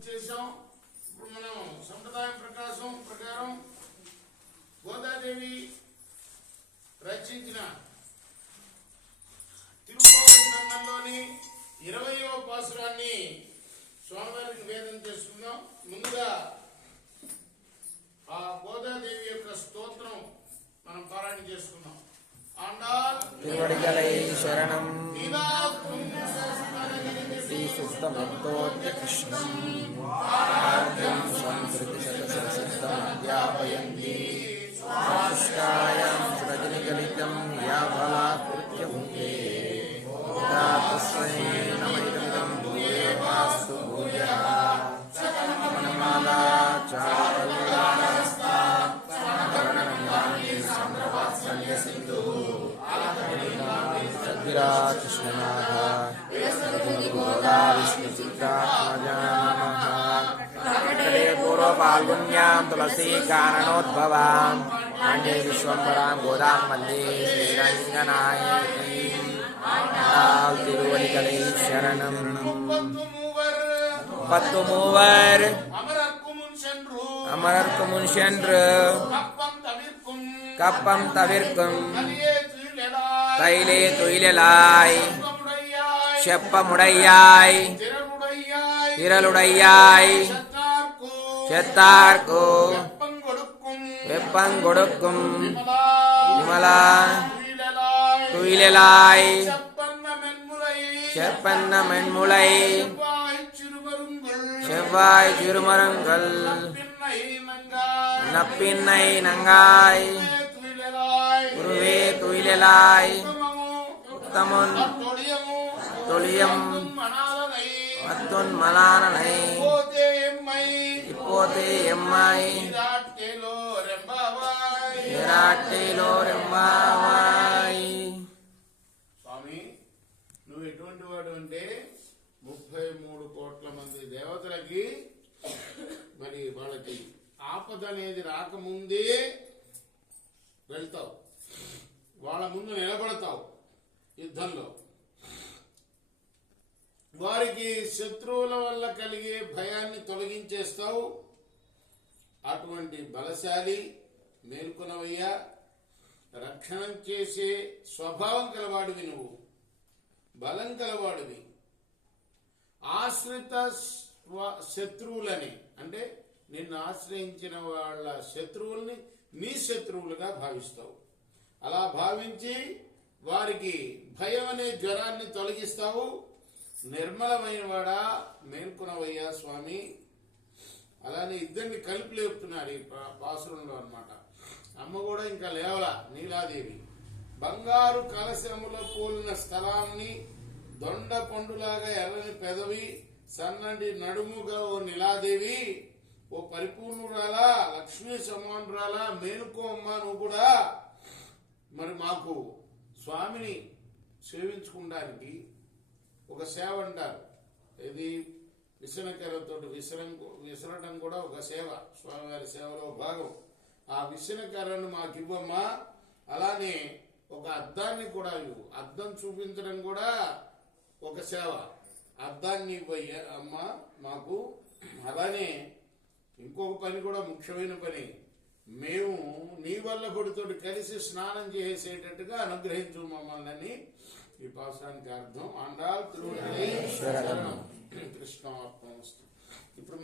పూర్తి చేసాం. ఇప్పుడు మనం సంప్రదాయం ప్రకారం గోదాదేవి రచించిన తిరుప్పావళి గ్రంథంలోని 20వ పాసురాన్ని స్వామివారికి నివేదన చేసుకుందాం. ముందుగా ఆ గోదాదేవి యొక్క స్తోత్రం మనం పారాయణ చేసుకుందాం. తిరువడిగలై శరణం శ్రీ సుప్తమృతోత్కృష్ణం సంస్కృతిశతశతశతమధ్యాపయంతి స్వాష్టాయాం సృజనిగలితం యా బలాకృత్య భుంగే తస్మై నమైదం భూయే వాస్తు భూయః మనమాలా చారులాస్తా చంద్రవాత్సల్య సింధు కృష్ణనాథ గోదా విష్ణు చిత్రాత్మజా నమః. వెంకటే పూర్వ పాల్గొన్యాం తులసీ కారణోద్భవాం పాండే విశ్వంబరాం గోదాం వందే శ్రీరంగనాయకీ. తిరువడిగలై శరణం. பத்து மூவர் அமரர்க்கு முன் சென்று கப்பம் தவிர்க்கும் தைலே துயிலாய் செப்பமுடையாய் திரளுடையாய் செத்தார்க்கு வெப்பங்கொடுக்கும் விமலா துயிலாய் செப்பன்ன மென்முளை செவ்வாய் சிறுமரங்கள் நப்பின்னை நங்காய் குருவே துயிலாய் உத்தமுன் தொழியம் மத்துன் மலானனை இப்போதே எம்மாய் నిరాటేలో రెంబావాయ్. స్వామి, నువ్వు ఎటువంటి వాడు అంటే 33 కోట్ల మంది దేవతలకి మరి వాళ్ళకి ఆపద అనేది రాకముందే వెళ్తావు, వాళ్ళ ముందు నిలబడతావు యుద్ధంలో. వారికి శత్రువుల వల్ల కలిగే భయాన్ని తొలగించేస్తావు. అటువంటి బలశాలి మేల్కొనవయ్యా. రక్షణ చేసే స్వభావం కలవాడివి నువ్వు, బలం కలవాడివి. ఆశ్రిత శత్రువులని అంటే నిన్ను ఆశ్రయించిన వాళ్ళ శత్రువుల్ని నీ శత్రువులుగా భావిస్తావు. అలా భావించి వారికి భయం అనే జ్వరాన్ని తొలగిస్తావు. నిర్మలమైన వాడా మేల్కొనవయ్యా స్వామి. అలానే ఇద్దరిని కలిపి లేపుతున్నారు ఈ పాసురంలో అన్నమాట. అమ్మ కూడా ఇంకా లేవలా నీలాదేవి. బంగారు కలశముల పోలిన స్థలాన్ని, దొండ పండులాగా ఎర్రని పెదవి, సన్నటి నడుముగా ఓ నీలాదేవి, ఓ పరిపూర్ణురాలా, లక్ష్మీ సమానురాలా, మేలుకో అమ్మా నువ్వు కూడా. మరి మాకు స్వామిని సేవించుకోవడానికి ఒక సేవ అంటారు. ఇది విసనకర్రతో విసరడం కూడా ఒక సేవ, స్వామివారి సేవలో భాగం. ఆ విసనకర్రను మాకు ఇవ్వమ్మా. అలానే ఒక అద్దాన్ని కూడా ఇవ్వు. అద్దం చూపించడం కూడా ఒక సేవ. అద్దాన్ని ఇవ్వయ్యా అమ్మా మాకు. అలానే ఇంకొక పని కూడా ముఖ్యమైన పని, మేము నీ వల్ల పొడితోటి కలిసి స్నానం చేసేటట్టుగా అనుగ్రహించు మమ్మల్ని. ఈ పాశానికి అర్థం ఆండాల్ తిరువడిగలై శరణం. కృష్ణార్పణమస్తు. ఇప్పుడు